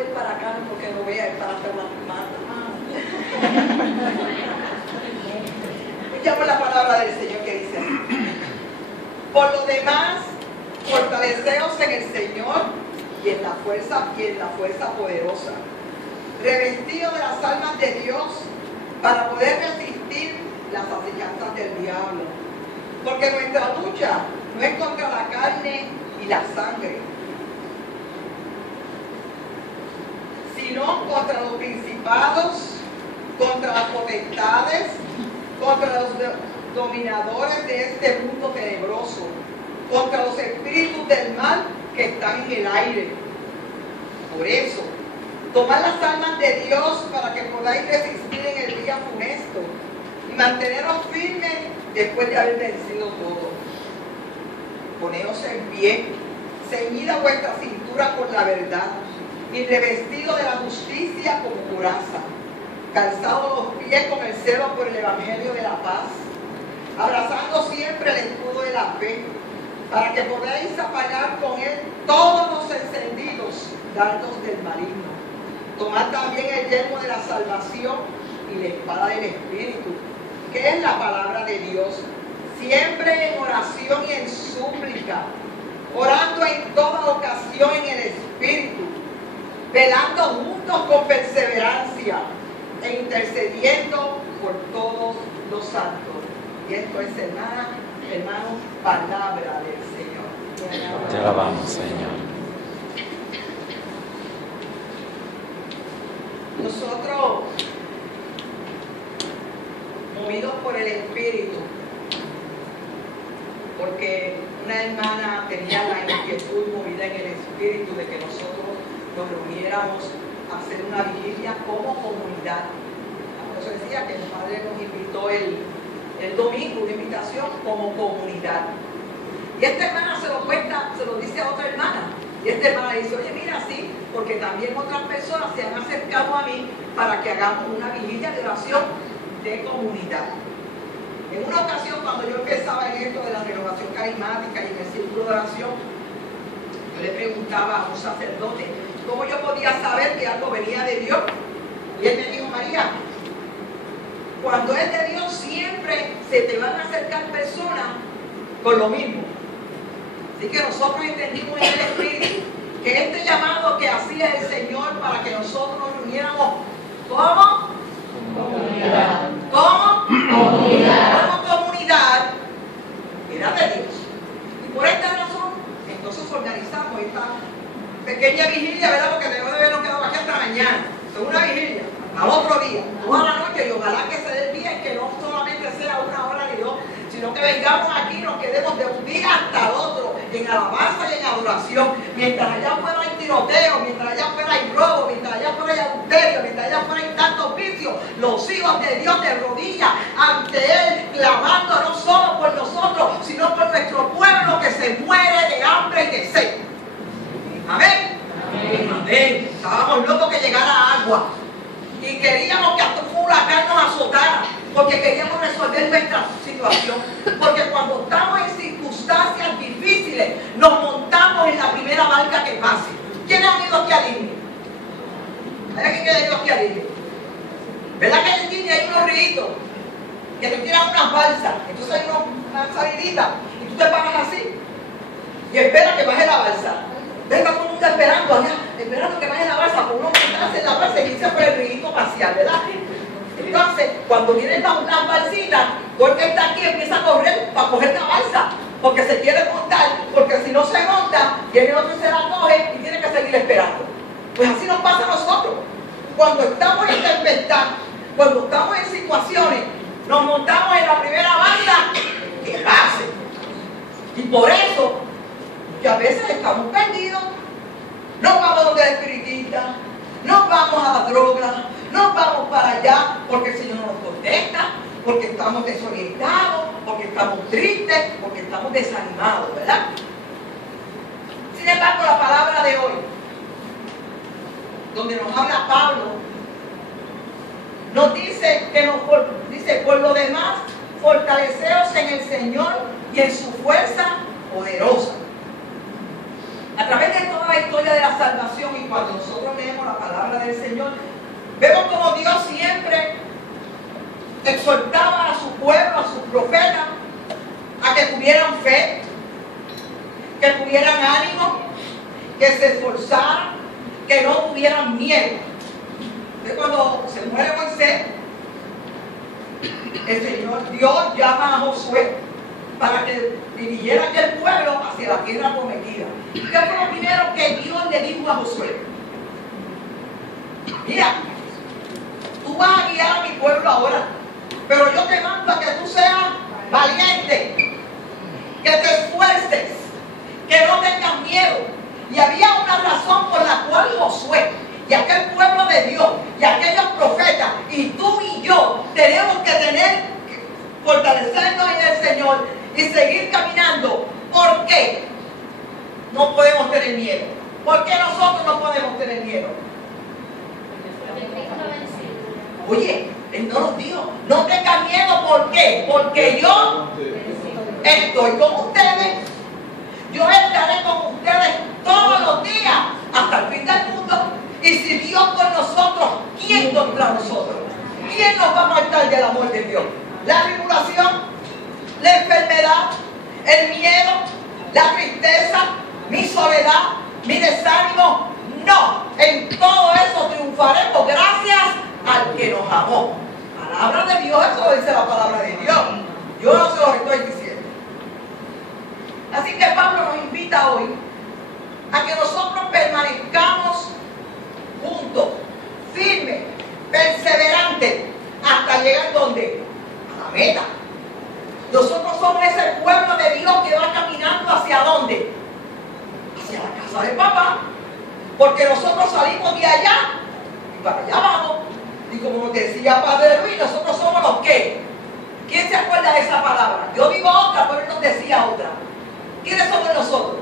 voy a ir para acá porque no voy a ir para hacer la mata. Escuchamos la palabra del Señor que dice así: por lo demás, fortaleceos en el Señor y en la fuerza poderosa, revestidos de las armas de Dios para poder resistir las acechanzas del diablo. Porque nuestra lucha no es contra la carne y la sangre, sino contra los principados, contra las potestades, contra los dominadores de este mundo tenebroso, contra los espíritus del mal que están en el aire. Por eso, tomad las armas de Dios para que podáis resistir en el día funesto y manteneros firmes después de haber vencido todo. Poneos en pie, ceñida vuestra cintura con la verdad y revestido de la justicia como coraza, calzados los pies con el celo por el evangelio de la paz, abrazando siempre el escudo de la fe, para que podáis apagar con él todos los encendidos dardos del maligno. Tomad también el yelmo de la salvación y la espada del Espíritu, que es la palabra de Dios, siempre en oración y en súplica, orando en toda ocasión en el Espíritu, velando juntos con perseverancia e intercediendo por todos los santos. Y esto es, hermanos, palabra del Señor. Te alabamos, Señor. Nosotros, movidos por el Espíritu, porque una hermana tenía la inquietud movida en el Espíritu de que nosotros nos reuniéramos a hacer una vigilia como comunidad. Por eso decía que el Padre nos invitó el domingo, una invitación como comunidad. Y esta hermana se lo cuenta, se lo dice a otra hermana. Y esta hermana dice: oye, mira, sí, porque también otras personas se han acercado a mí para que hagamos una vigilia de oración de comunidad. En una ocasión, cuando yo empezaba en esto de la renovación carismática y en el círculo de oración, yo le preguntaba a un sacerdote cómo yo podía saber que algo venía de Dios. Y él me dijo: María, cuando es de Dios siempre se te van a acercar personas con lo mismo. Así que nosotros entendimos en el Espíritu que este llamado que hacía el Señor para que nosotros nos reuniéramos, ¿cómo? Comunidad. ¿Cómo? Comunidad. Como comunidad, era de Dios. Y por esta razón, entonces organizamos esta pequeña vigilia, ¿verdad? Porque debemos de habernos quedado aquí hasta mañana. Es una vigilia, al otro día, toda la noche, y ojalá que se dé el día y que no solamente sea una hora ni dos, sino que vengamos aquí y nos quedemos de un día hasta el otro, en alabanza y en adoración. Mientras allá afuera hay tiroteo, mientras allá afuera hay robo, mientras allá afuera hay adulterio, mientras allá afuera hay tantos vicios, los hijos de Dios de rodillas ante Él, clamando no solo por nosotros, sino por nuestro pueblo que se muere de hambre y de sed. Amén. Amén. Amén. Estábamos locos que llegara agua y queríamos que hasta un huracán nos azotara, porque queríamos resolver nuestra situación. Porque cuando estamos en circunstancias difíciles, nos montamos en la primera barca que pase. ¿Quién ha ido aquí a Disney? ¿Hay alguien que ha ido aquí a Disney? ¿Verdad que en Disney hay unos ríos que te tiran unas balsas? Entonces hay una salidita y tú te paras así y esperas que baje la balsa. Venga todo el mundo esperando allá, esperando que baje la balsa, por uno montarse en la balsa y irse por el río pasear, ¿verdad? Entonces, cuando vienen las balsitas, todo el que está aquí empieza a correr para coger la balsa, porque se quiere montar, porque si no se monta, viene otro y se la coge y tiene que seguir esperando. Pues así nos pasa a nosotros. Cuando estamos en tempestad, cuando estamos en situaciones, nos montamos en la primera balsa que pase. Y por eso, que a veces estamos perdidos, nos vamos donde el espiritista, nos vamos a la droga, nos vamos para allá porque el Señor no nos contesta, porque estamos desorientados, porque estamos tristes, porque estamos desanimados, ¿verdad? Sin embargo, la palabra de hoy, donde nos habla Pablo, nos dice que por lo demás, fortaleceos en el Señor y en su fuerza poderosa. A través de toda la historia de la salvación y cuando nosotros leemos la palabra del Señor, vemos como Dios siempre exhortaba a su pueblo, a sus profetas, a que tuvieran fe, que tuvieran ánimo, que se esforzaran, que no tuvieran miedo. Entonces, cuando se muere Moisés, el Señor Dios llama a Josué para que dirigiera aquel pueblo hacia la tierra prometida. ¿Qué fue lo primero que Dios le dijo a Josué? Mira, tú vas a guiar a mi pueblo ahora, pero yo te mando a que tú seas valiente, que te esfuerces, que no tengas miedo. Y había una razón por la cual Josué y aquel pueblo de Dios y aquellos profetas y tú y yo tenemos que fortalecernos en el Señor y seguir caminando. ¿Por qué no podemos tener miedo? ¿Por qué nosotros no podemos tener miedo? Oye, Él no nos dijo, no tengan miedo. ¿Por qué? Porque yo estoy con ustedes. Yo estaré con ustedes todos los días hasta el fin del mundo. Y si Dios con nosotros, ¿quién contra nosotros? ¿Quién nos va a matar del amor de Dios? La tribulación, la enfermedad, el miedo, la tristeza, mi soledad, mi desánimo. No, en todo eso triunfaremos gracias al que nos amó. Palabra de Dios, eso lo dice la palabra de Dios. Yo no se lo estoy diciendo. Así que Pablo nos invita hoy a que nosotros permanezcamos juntos, firmes, perseverantes, hasta llegar ¿dónde? A la meta. Nosotros somos ese pueblo de Dios que va caminando ¿hacia dónde? Hacia la casa de papá. Porque nosotros salimos de allá y para allá vamos. Y como nos decía Padre Luis, nosotros somos los que. ¿Quién se acuerda de esa palabra? Yo digo otra, pero él nos decía otra. ¿Quiénes somos nosotros?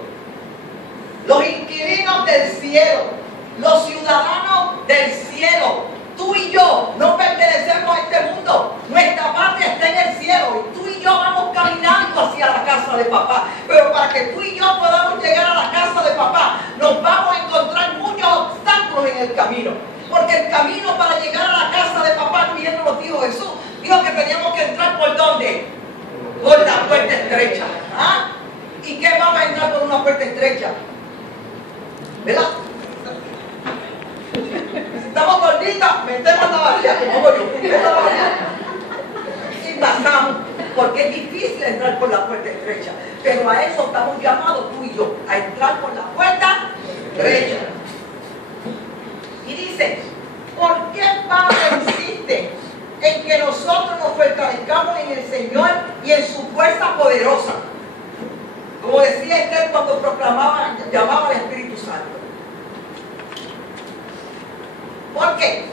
Los inquilinos del cielo, los ciudadanos del cielo. Tú y yo no pertenecemos a este mundo. Nuestra patria está en el cielo y tú y yo vamos caminando hacia la casa de papá. Pero para que tú y yo podamos llegar a la casa de papá, nos vamos a encontrar muchos obstáculos en el camino. Porque el camino para llegar a la casa de papá, bien nos lo dijo Jesús, dijo que teníamos que entrar ¿por dónde? Por la puerta estrecha. ¿Ah? ¿Y qué vamos a entrar por una puerta estrecha? ¿Verdad? Si estamos gorditas, metemos la varilla, como yo. Y pasamos, porque es difícil entrar por la puerta estrecha. Pero a eso estamos llamados tú y yo, a entrar por la puerta estrecha. Y dice, ¿por qué Pablo insiste en que nosotros nos fortalezcamos en el Señor y en su fuerza poderosa? Como decía Esther cuando proclamaba, llamaba al Espíritu Santo. ¿Por qué?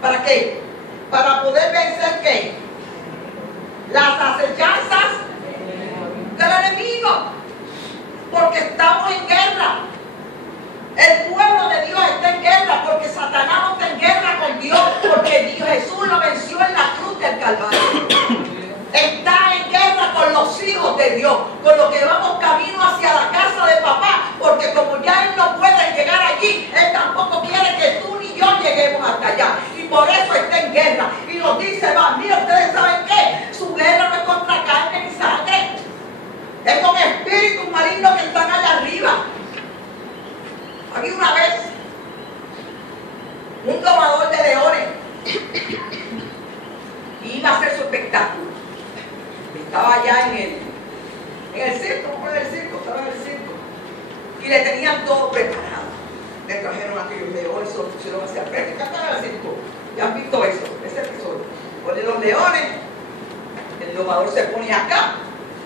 ¿Para qué? Para poder vencer ¿qué? Las acechanzas del enemigo. Porque estamos en guerra. El pueblo de Dios está en guerra porque Satanás no está en guerra con Dios, porque Dios Jesús lo venció en la cruz del Calvario. Está en guerra con los hijos de Dios, con los que vamos camino hacia la casa de papá, porque como ya Él no puede llegar allí, Él tampoco quiere que tú ni yo lleguemos hasta allá. Y por eso está en guerra. Y nos dice, va, mira, ustedes saben qué, su guerra no es contra carne ni sangre, es con espíritus malignos que están allá arriba. Había una vez un domador de leones y iba a hacer su espectáculo. Estaba allá en el circo, estaba en el circo. Y le tenían todo preparado. Le trajeron aquellos leones, se los pusieron hacia el frente. ¿Qué estaba en el circo? ¿Ya han visto eso? Ese episodio. Ponen los leones, el domador se pone acá,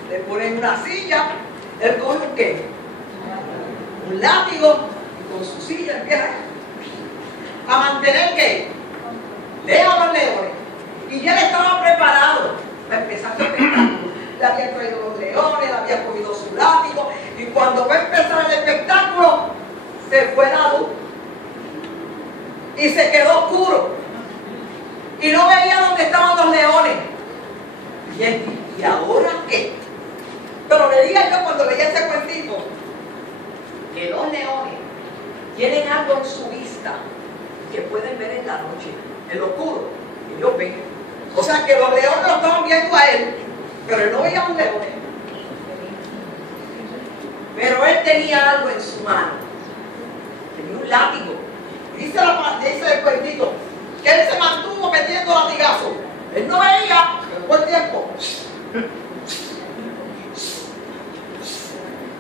le ponen una silla, él coge un qué? Un látigo, y con su silla empieza a mantener ¿qué? Lea a los leones. Y ya le estaba preparado para empezar su espectáculo. Le había traído los leones, le había cogido su látigo, y cuando va a empezar el espectáculo, se fue la luz y se quedó oscuro y no veía dónde estaban los leones. ¿Y ahora qué? Pero le dije yo cuando leí ese cuentito que los leones tienen algo en su vista que pueden ver en la noche, en lo oscuro. Ellos ven. O sea que los leones lo estaban viendo a él, pero él no veía a un león. Pero él tenía algo en su mano. Tenía un látigo. Dice el cuentito que él se mantuvo metiendo latigazos. Él no veía por tiempo.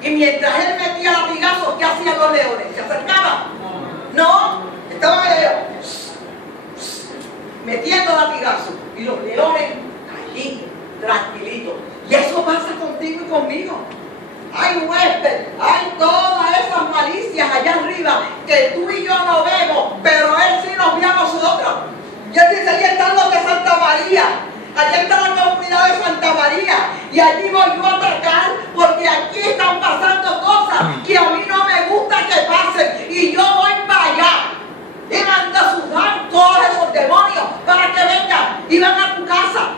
Y mientras él metía latigazos, ¿qué hacían los leones? ¿Se acercaban? No, estaban ellos metiendo latigazos. Y los leones allí, tranquilitos. Y eso pasa contigo y conmigo. Hay huésped, hay todas esas malicias allá arriba que tú y yo no vemos, pero Él sí nos vio a nosotros. Y Él dice, allí están los de Santa María, allí está la comunidad de Santa María, y allí voy yo a atacar, porque aquí están pasando cosas que a mí no me gusta que pasen, y yo voy para allá. Y manda a sus todos esos demonios para que vengan y van a tu casa.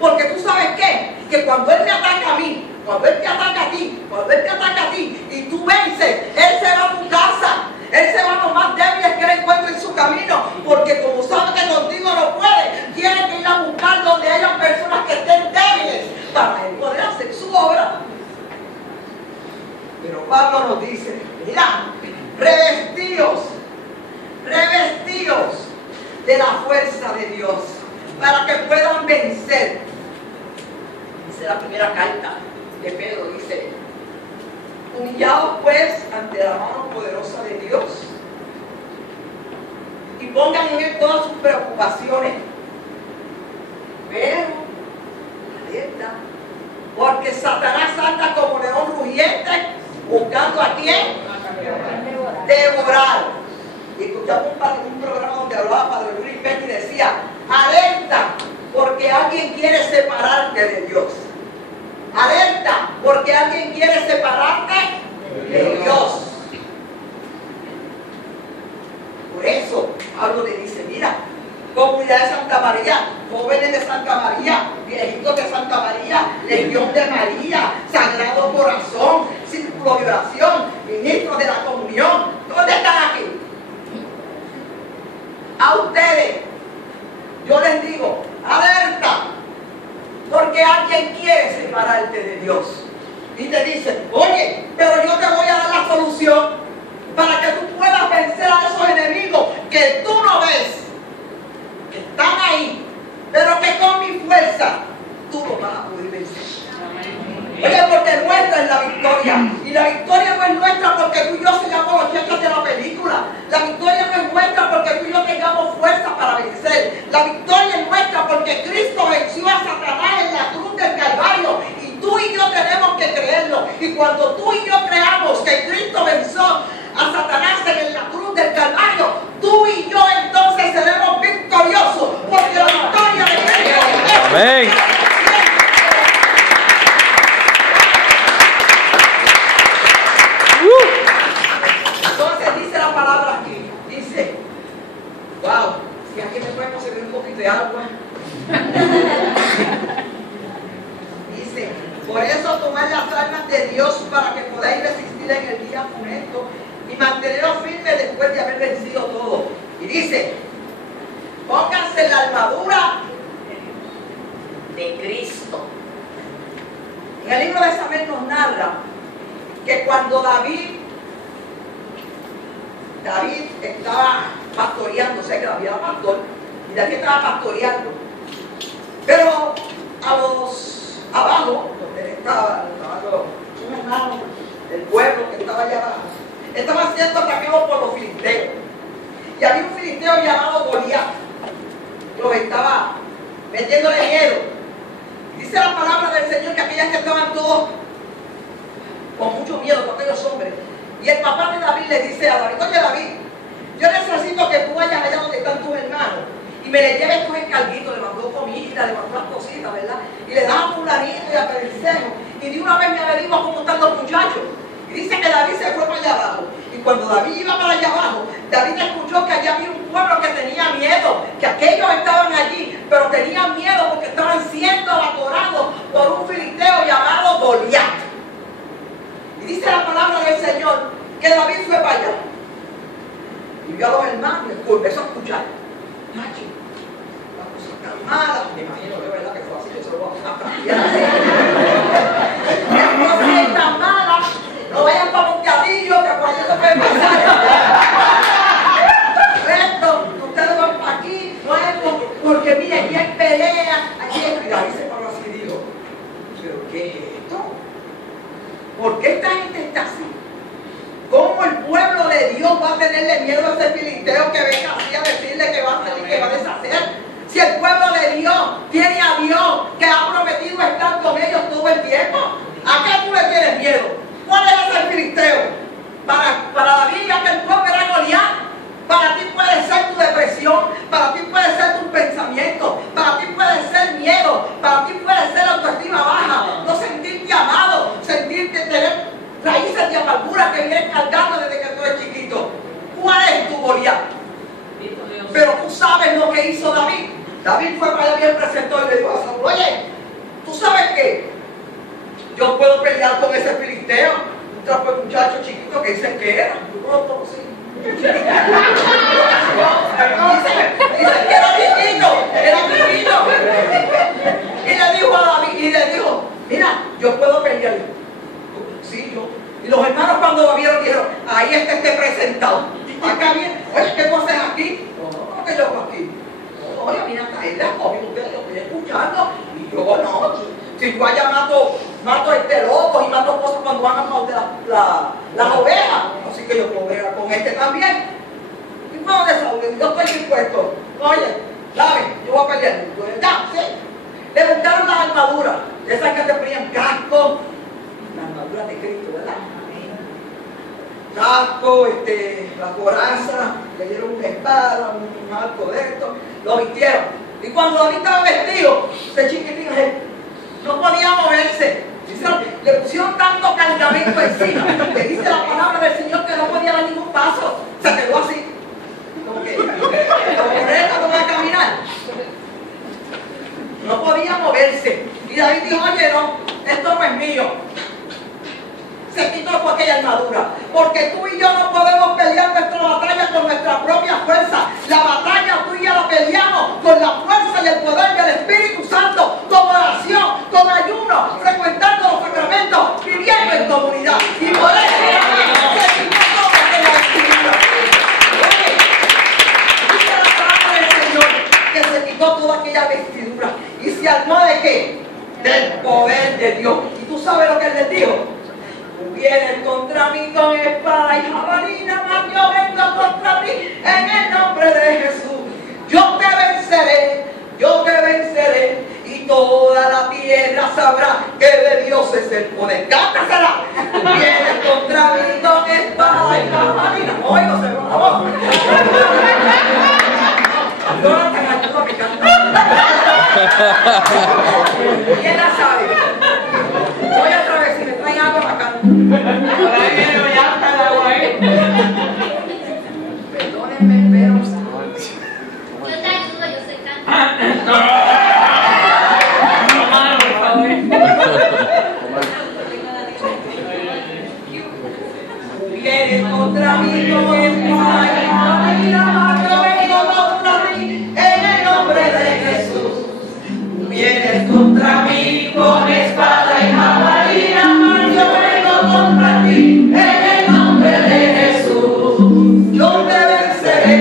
Porque tú sabes qué, que cuando Él me ataca a mí, cuando Él te ataca a ti, cuando Él te ataca a ti y tú vences, Él se va a tu casa. Él se va a los más débiles que Él encuentre en su camino. Porque como sabe que contigo no puede, tiene que ir a buscar donde haya personas que estén débiles para Él poder hacer su obra. Pero Pablo nos dice, mira, revestidos de la fuerza de Dios para que puedan vencer. Dice la primera carta de Pedro, dice, humillados pues ante la mano poderosa de Dios y pongan en Él todas sus preocupaciones, pero alerta, porque Satanás anda como león rugiente buscando a quién devorar. Y escuchamos un programa donde hablaba Padre Luis Pérez y decía, alerta, porque alguien quiere separarte de Dios. Alerta, porque alguien quiere separarte de Dios. Por eso Pablo le dice, mira, comunidad de Santa María, jóvenes de Santa María, viejitos de Santa María, Legión de María, Sagrado Corazón, Círculo de Oración, ministros de la comunión, ¿dónde están aquí? A ustedes, yo les digo, alerta, porque alguien quiere separarte de Dios. Y te dice, oye, pero yo te voy a dar la solución para que tú puedas vencer a esos enemigos que tú no ves, que están ahí, pero que con mi fuerza tú los vas a poder vencer. Oye, porque nuestra es la victoria. Y la victoria no es nuestra porque tú y yo sigamos los hechos de la película. La victoria no es nuestra porque tú y yo tengamos fuerza para vencer. La victoria es nuestra porque Cristo venció a Satanás en la cruz del Calvario. Y tú y yo tenemos que creerlo. Y cuando tú y yo creamos que Cristo venció a Satanás en la cruz del Calvario, tú y yo entonces seremos victoriosos. Porque la victoria de Cristo es. Amén. Entonces dice la palabra aquí, dice, wow, si aquí me puede conseguir un poquito de agua. Dice, por eso tomad las armas de Dios para que podáis resistir en el día funesto y manteneros firmes después de haber vencido todo. Y dice, pónganse la armadura de Cristo. En el libro de Samuel nos narra que cuando David estaba pastoreando, sé que David era pastor, y David estaba pastoreando, pero abajo, donde él estaba un hermano del pueblo que estaba allá abajo, estaban siendo atacados por los filisteos, y había un filisteo llamado Goliat, que los estaba metiéndole miedo. Dice la palabra del Señor que aquellas que estaban todos con mucho miedo, todos aquellos hombres. Y el papá de David le dice a David, oye David, yo necesito que tú vayas allá donde están tus hermanos y me le lleves tus encarguitos, le mandó comida, le mandó las cositas, ¿verdad? Y le daba a fulanito y a Perencejo, y de una vez me averigua cómo están los muchachos. Y dice que David se fue para allá abajo. Y cuando David iba para allá abajo, David escuchó que allá había un pueblo que tenía miedo, que aquellos estaban allí, pero tenían miedo porque estaban siendo adorados por un filisteo llamado Goliat. Y dice la palabra del Señor que David fue para allá. Y vio a los hermanos y empezó a escuchar. Nacho, las cosas tan malas. Me imagino de verdad que fue así, yo se lo voy a cambiar así. Las cosas tan malas, no vayan para Montecadillo, que por allá se puede pasar. Esto, ustedes van para aquí, no es porque mire, aquí hay pelea, aquí hay cuidado. Y se paró así y dijo, ¿pero qué es esto? ¿Por qué esta gente está así? ¿Cómo el pueblo de Dios va a tenerle miedo a ese filisteo que venga así a decirle que va a hacer y que va a deshacer? Si el pueblo de Dios tiene a Dios que ha prometido estar con ellos todo el tiempo, ¿a qué tú le tienes miedo? ¿Cuál es ese filisteo? Para David, ya que el pueblo era Goliat, para ti puede ser tu depresión, para ti puede ser tu pensamiento, para ti puede ser miedo, para ti puede ser autoestima baja, no sentirte amado, sentirte tener raíces de amargura que vienen cargando desde que tú eres chiquito. ¿Cuál es tu Goliat? Pero tú sabes lo que hizo David. David fue para allá y presentó y le dijo a Saúl, oye, ¿tú sabes qué? Yo puedo pelear con ese filisteo, un trapo de muchacho chiquito que dicen que era. Yo no lo conocí. Dice que era chiquito. Y le dijo a David, y le dijo, mira, yo puedo pelear. Sí, yo. Y los hermanos cuando lo vieron dijeron, ahí esté presentado. Acá viene, oye, ¿qué tú haces aquí? No, que yo hago aquí. No, oye, mira, acá es la joven, ustedes lo estoy escuchando. Y yo no, si yo allá mato lobos y mato cosas cuando van a matar las ovejas. Así que yo puedo ver con este también. Y no de Saúl, yo estoy dispuesto. Oye, dame, yo voy a pelear. Ya, sí. Le buscaron las armaduras, esas que te ponían casco. La armadura de Cristo, ¿verdad? Casco, la coraza, le dieron una espada, un arco de esto, lo vistieron. Y cuando David estaba vestido, ese chiquitín no podía moverse. Le pusieron tanto cargamento encima, que dice la palabra del Señor que no podía dar ningún paso. Se quedó así, como que no va a caminar. No podía moverse. Y David dijo, oye, no, esto no es mío. Se quitó por aquella armadura, porque tú y yo no podemos pelear nuestra batalla con nuestra propia fuerza. La batalla tú y yo la peleamos con la fuerza y el poder del Espíritu Santo, con oración, con ayuno, frecuentando los sacramentos, viviendo en comunidad. Y por eso se quitó todo aquella vestidura. Dice la palabra del Señor que se quitó toda aquella vestidura y se armó ¿de qué? Del poder de Dios. ¿Y tú sabes lo que él les dijo? Vienes contra mí con espada y jabalina, mas yo vengo contra ti en el nombre de Jesús. Yo te venceré, y toda la tierra sabrá que de Dios es el poder. ¡Cántasela! Vienes contra mí con espada y jabalina. Oigo, se va la voz. No te ayudo a mi ¿quién la sabe? Voy otra vez, si me traen algo acá. Perdónenme, pero yo te ayudo, yo soy cantante. vienes contra mí con espada y jabalina, yo vengo contra ti en el nombre de Jesús. Vienes contra mí con espada y jabalina, yo vengo contra ti en el nombre de Jesús. Yo te venceré,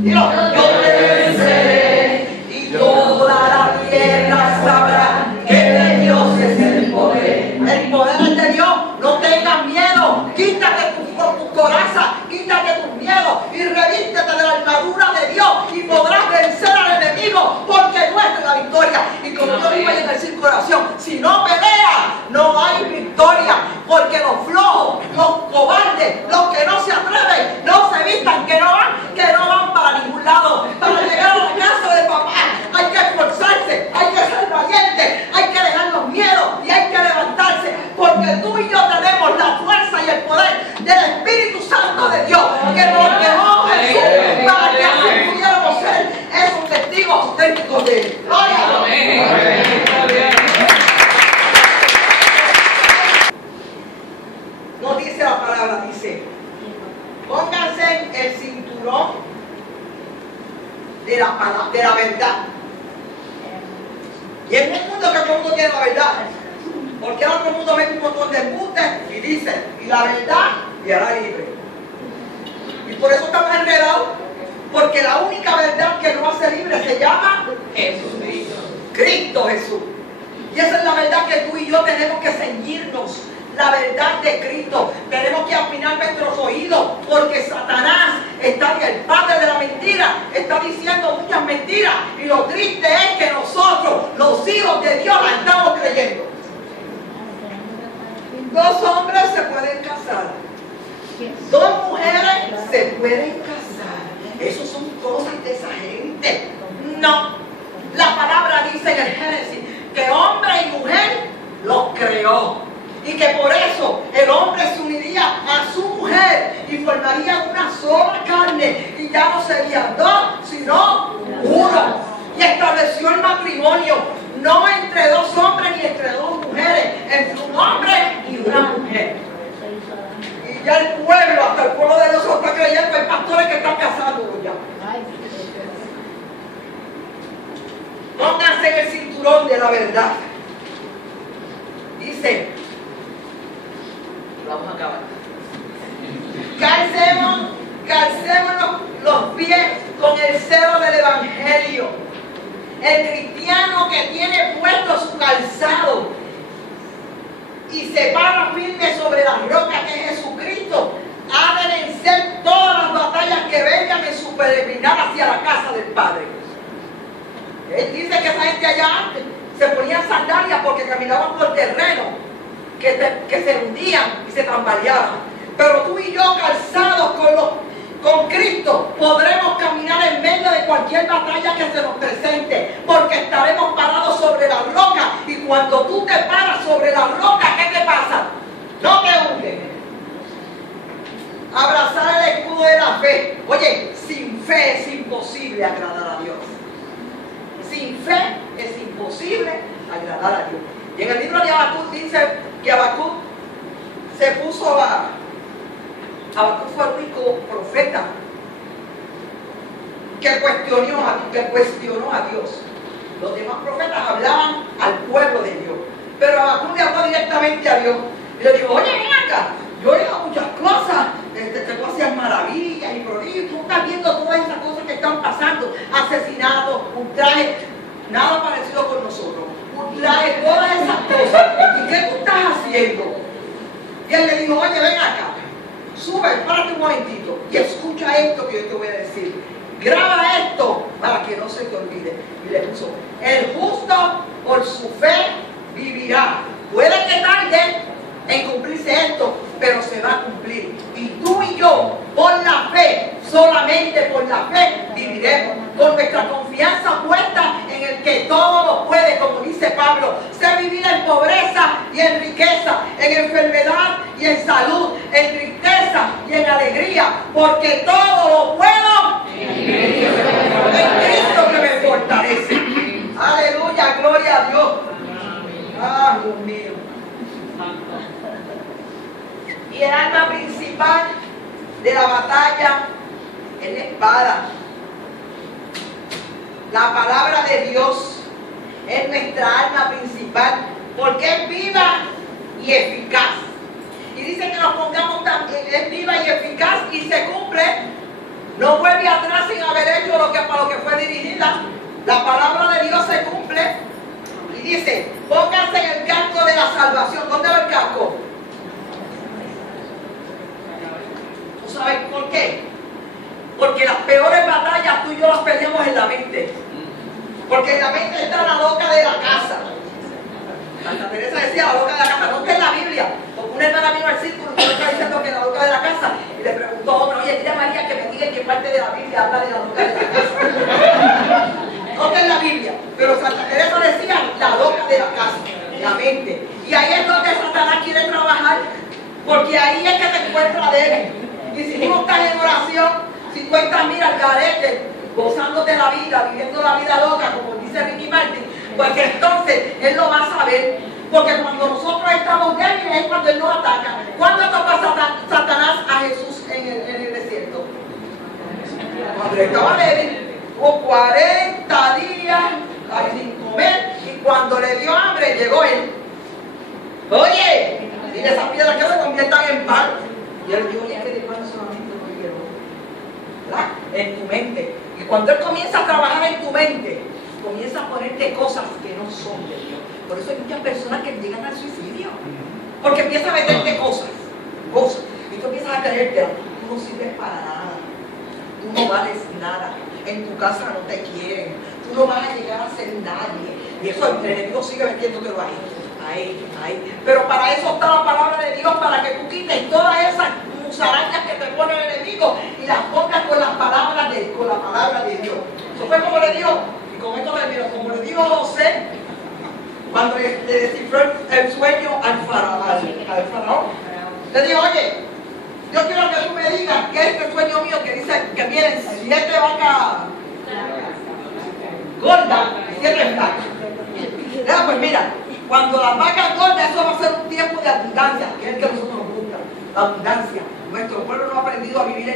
dilo, yo te venceré, y toda la tierra sabrá que de Dios es el poder. El poder es de Dios. No tengas miedo, quítate tu coraza, quítate tus miedos y revístete de la armadura de Dios y podrás vencer al enemigo, porque nuestra es la victoria. Y como yo digo en el círculo de oración, si no pelea, no hay victoria, porque los flojos, los cobardes, los que no se atreven, no se vistan, que no van para ningún lado. Para llegar a la casa de papá hay que esforzarse, hay que ser valiente, hay que dejar los miedos y hay que levantarse, porque tú y yo tenemos la fuerza y el poder del Espíritu Santo de Dios, que nos dejó Jesús para que así pudiéramos ser esos testigos auténticos de Él. No dice la palabra, dice, pónganse el cinturón de la verdad. Y en un mundo que todo el mundo tiene la verdad, porque ahora todo el mundo ve un montón de embustes y dice, y la verdad y hará libre. Y por eso estamos enredados, porque la única verdad que nos hace libre se llama Jesucristo. Cristo Jesús. Y esa es la verdad que tú y yo tenemos que ceñirnos. La verdad de Cristo. Tenemos que afinar nuestros oídos, porque Satanás está, el padre de la mentira, está diciendo muchas mentiras, y lo triste es que nosotros, los hijos de Dios, la estamos creyendo. Dos hombres se pueden casar, dos mujeres se pueden casar. Eso son cosas de esa gente. No, la palabra dice en el Génesis que hombre y mujer los creó. Y que por eso el hombre se uniría a su mujer y formarían una sola carne. Y ya no serían dos, sino uno. Y estableció el matrimonio, no entre dos hombres ni entre dos mujeres, entre un hombre y una mujer. Y ya el pueblo, hasta el pueblo de Dios lo está creyendo. Hay pastores que están casados ya. Pónganse en el cinturón de la verdad. Dice, vamos a acabar. Calcémonos los pies con el celo del Evangelio. El cristiano que tiene puesto su calzado y se para firme sobre la roca que es Jesucristo, ha de vencer todas las batallas que vengan en su peregrinar hacia la casa del Padre. Él dice que esa gente allá antes se ponían sandalias porque caminaban por terreno que se hundían y se tambaleaban. Pero tú y yo, calzados con Cristo, podremos caminar en medio de cualquier batalla que se nos presente, porque estaremos parados sobre la roca. Y cuando tú te paras sobre la roca, ¿qué te pasa? No te hundes. Abrazar el escudo de la fe. Oye, sin fe es imposible agradar a Dios. Sin fe es imposible agradar a Dios. Y en el libro de Habacuc dice que Habacuc se puso Habacuc fue el único profeta que cuestionó a Dios. Los demás profetas hablaban al pueblo de Dios, pero Habacuc le habló directamente a Dios. Y le dijo, oye, ven acá, yo he oído muchas cosas, que tú hacías maravillas y prodigios, tú estás viendo todas esas cosas que están pasando, asesinatos, ultrajes, nada parecido con nosotros. Trae todas esas cosas. ¿Y qué tú estás haciendo? Y él le dijo, oye, ven acá, sube, párate un momentito y escucha esto que yo te voy a decir. Graba esto para que no se te olvide. Y le puso, el justo por su fe vivirá. Puede que tarde en cumplirse esto, pero se va a cumplir. Y tú y yo, por la fe, solamente por la fe, viviremos. Con nuestra confianza puesta en el que todo lo puede, como dice Pablo. Sé vivir en pobreza y en riqueza, en enfermedad y en salud, en tristeza y en alegría, porque todo lo puedo en Cristo que me fortalece. Aleluya, gloria a Dios. Ah, Dios mío. Y el arma principal de la batalla es la espada. La palabra de Dios es nuestra arma principal porque es viva y eficaz. Y dice que nos pongamos también, es viva y eficaz y se cumple. No vuelve atrás sin haber hecho para lo que fue dirigida. La palabra de Dios se cumple. Y dice, pónganse en el casco de la salvación. ¿Dónde va el casco? ¿Tú sabes por qué? Porque las peores batallas tú y yo las peleamos en la mente. Porque en la mente está la loca de la casa. Santa Teresa decía la loca de la casa. No está en la Biblia. Porque una hermana vino al círculo y está diciendo que la loca de la casa. Y le preguntó a otra, oye, dile a María que me diga en qué parte de la Biblia habla de la loca de la casa. No está en la Biblia. Pero Santa Teresa decía la loca de la casa. La mente. Y ahí es donde Satanás quiere trabajar. Porque ahí es que te encuentra débil. Y si tú no estás en oración, si tú estás, mira, al garete, gozándote la vida, viviendo la vida loca, como dice Ricky Martin, pues que entonces Él lo va a saber. Porque cuando nosotros estamos débiles es cuando Él nos ataca. ¿Cuándo tocó Satanás a Jesús en el desierto? Cuando Él estaba débil. 40 días sin comer, y cuando le dio hambre llegó él. Oye, dile a esas piedras que se conviertan en pan. Y él dijo, oye, que de pan solamente no quiero, ¿verdad? En tu mente. Y cuando él comienza a trabajar en tu mente, comienza a ponerte cosas que no son de Dios. Por eso hay muchas personas que llegan al suicidio, porque empieza a meterte cosas, y tú empiezas a creerte, tú no sirves para nada, tú no vales nada, en tu casa no te quieren, tú no vas a llegar a ser nadie, y eso el enemigo sigue metiéndotelo ahí. Pero para eso está la palabra de Dios, para que tú quites todas esas musarañas que te pone el enemigo y las pongas con la palabra de Dios. Eso fue como le dijo, y con esto termino, como le dijo José cuando le descifró el sueño al faraón. Le dijo, oye, yo quiero que tú me digas qué es este sueño mío que dice que vienen 7 vacas gordas y 7 flacas. Pues mira, cuando las vacas gordas, eso va a ser un tiempo de abundancia, que es el que nosotros nos gusta, la abundancia. Nuestro pueblo no ha aprendido a vivir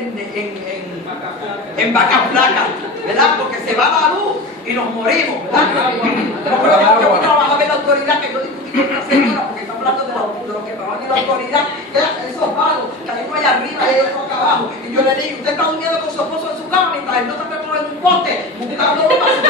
en vacas flacas, ¿verdad? Porque se va la luz y nos morimos, ¿verdad? Yo trabajaba en la autoridad, que yo discutí con una señora, porque está hablando de los que trabajan en la autoridad, que esos valos, que hay uno allá arriba y hay otro acá abajo. Y yo le digo, usted está durmiendo con su esposo en su cama mientras él no se pone en un poste, buscando para su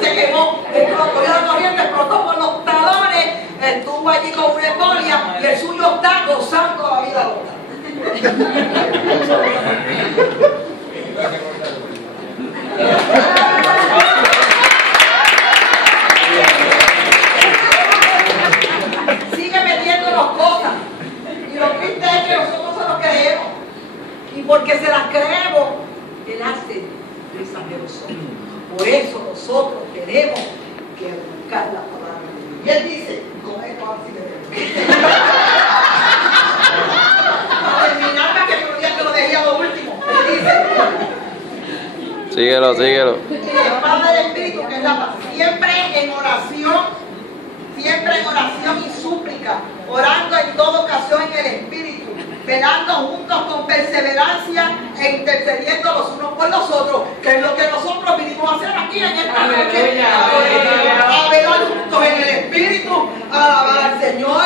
se quemó, explotó la corriente, explotó por los talones, estuvo allí con una embolia y el suyo está gozando la vida loca. Sigue metiéndonos cosas, y lo triste es que nosotros se lo creemos, y porque se las creemos, él hace risas de nosotros. Por eso nosotros tenemos que buscar la palabra de Dios. Y él dice, con esto ahora sí que para terminar, para que yo que lo dejé a lo último, él dice, síguelo. la espada del Espíritu, que es la paz, siempre en oración y súplica, orando en toda ocasión en el Espíritu, velando juntos con perseverancia e intercediendo los unos por los otros, que es lo que nosotros vinimos a hacer aquí en esta noche, a velar juntos en el Espíritu, a alabar al Señor, a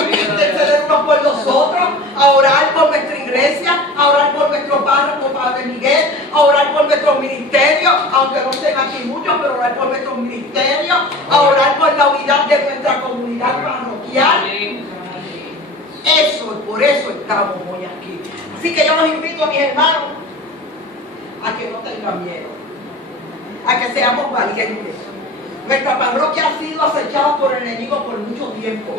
interceder unos por los otros, a orar por nuestra iglesia, a orar por nuestro párroco, Padre Miguel, a orar por nuestros ministerios, aunque no estén aquí muchos, pero orar por nuestros ministerios, a orar por la unidad de nuestra comunidad parroquial. Por eso estamos hoy aquí. Así que yo los invito, a mis hermanos, a que no tengan miedo, a que seamos valientes. Nuestra parroquia ha sido acechada por el enemigo por mucho tiempo.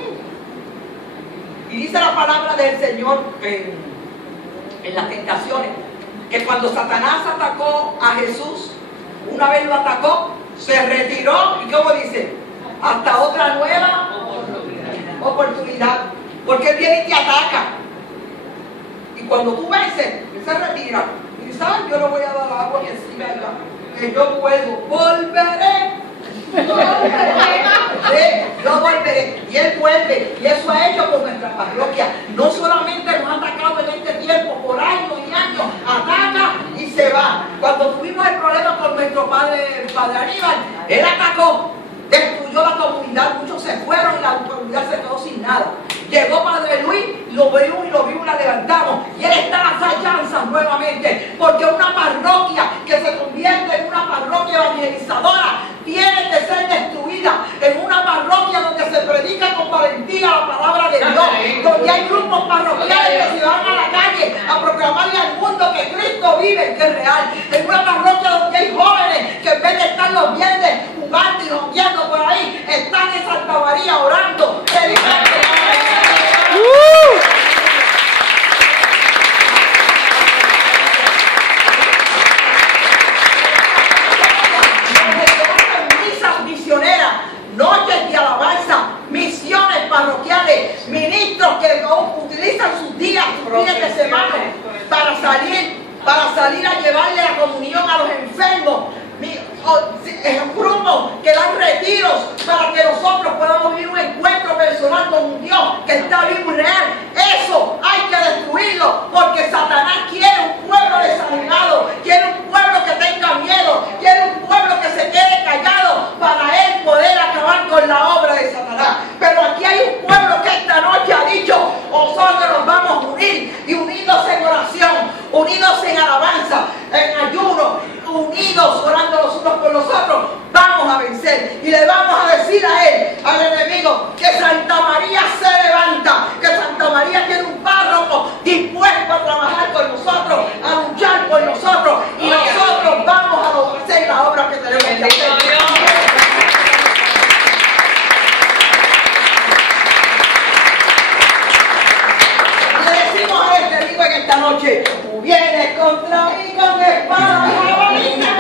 Y dice la palabra del Señor en las tentaciones, que cuando Satanás atacó a Jesús, una vez lo atacó, se retiró, y ¿cómo dice? Hasta otra nueva oportunidad. Porque él viene y te ataca. Y cuando tú vences, él se retira. Y dice, ay, yo no voy a dar agua que siga allá, que yo puedo. Volveré. Yo volveré. Y él vuelve. Y eso ha hecho con nuestra parroquia. No solamente nos ha atacado en este tiempo, por años y años, ataca y se va. Cuando tuvimos el problema con nuestro padre Aníbal, él atacó, destruyó la comunidad, muchos se fueron y la comunidad se quedó sin nada. Llegó Padre Luis, lo vimos, la levantamos, y él está a las allanzas nuevamente, porque una parroquia que se convierte en una parroquia evangelizadora tiene que ser destruida, en una parroquia donde se predica con valentía la palabra de Dios, donde hay grupos parroquiales que se van a la calle a proclamarle al mundo que Cristo vive, que es real, en una parroquia donde hay jóvenes que en vez de estar los viernes jugando y rompiendo por ahí, están en Santa María orando, predicando. Misas misioneras, noches de alabanza, misiones parroquiales, ministros que utilizan sus días, sus fines de semana para salir a llevarle la comunión a los enfermos. grupos que dan retiros para que nosotros podamos vivir un encuentro personal con un Dios que está vivo y real. Eso hay que destruirlo, porque Satanás quiere un pueblo desanimado, quiere un pueblo que tenga miedo, quiere un pueblo que se quede callado para él poder acabar con la obra de Satanás. Pero aquí hay un pueblo que esta noche ha dicho: nosotros nos vamos a unir, y unidos en oración, unidos en alabanza, en ayuno, unidos orando los unos por los otros, vamos a vencer. Y le vamos a decir a él, al enemigo, que Santa María se levanta, que Santa María tiene un párroco dispuesto a trabajar con nosotros, a luchar por nosotros, y nosotros vamos a hacer la obra que tenemos que hacer. En esta noche, tú vienes contra mí con espada y jabalina,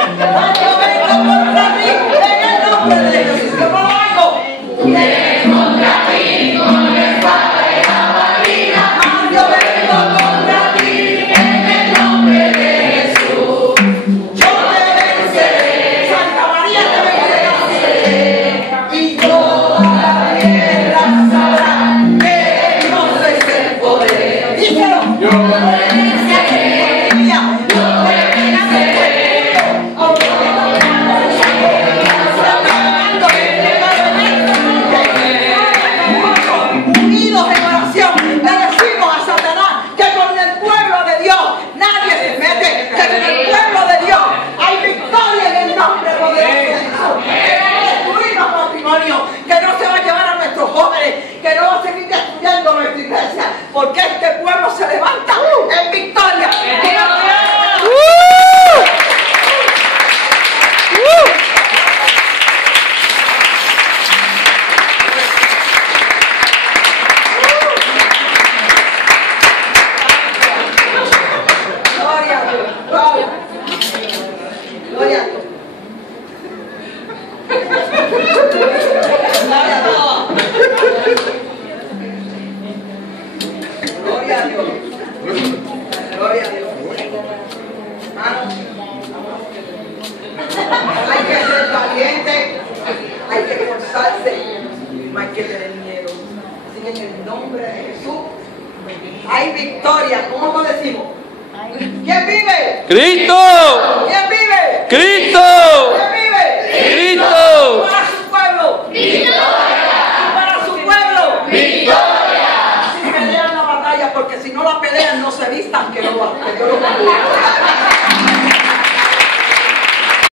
yo vengo contra mí en el nombre de Jesús. ¿Cómo lo hago? Tú vienes contra mí con espada y jabalina, yo vengo contra ti en el nombre de Jesús. Yo te venceré, Santa María te vencerá, y toda la tierra sabrá que Dios es el poder. Díselo. Que no va a seguir destruyendo nuestra iglesia, porque este pueblo se levanta en victoria. Gloria a Dios. Gloria a Dios. Gloria a Dios. Gloria a Dios. Hermanos, hay que ser valiente, hay que esforzarse, no hay que tener miedo. Así que en el nombre de Jesús hay victoria. ¿Cómo lo decimos? ¿Quién vive? ¡Cristo! ¿Quién vive? ¡Cristo!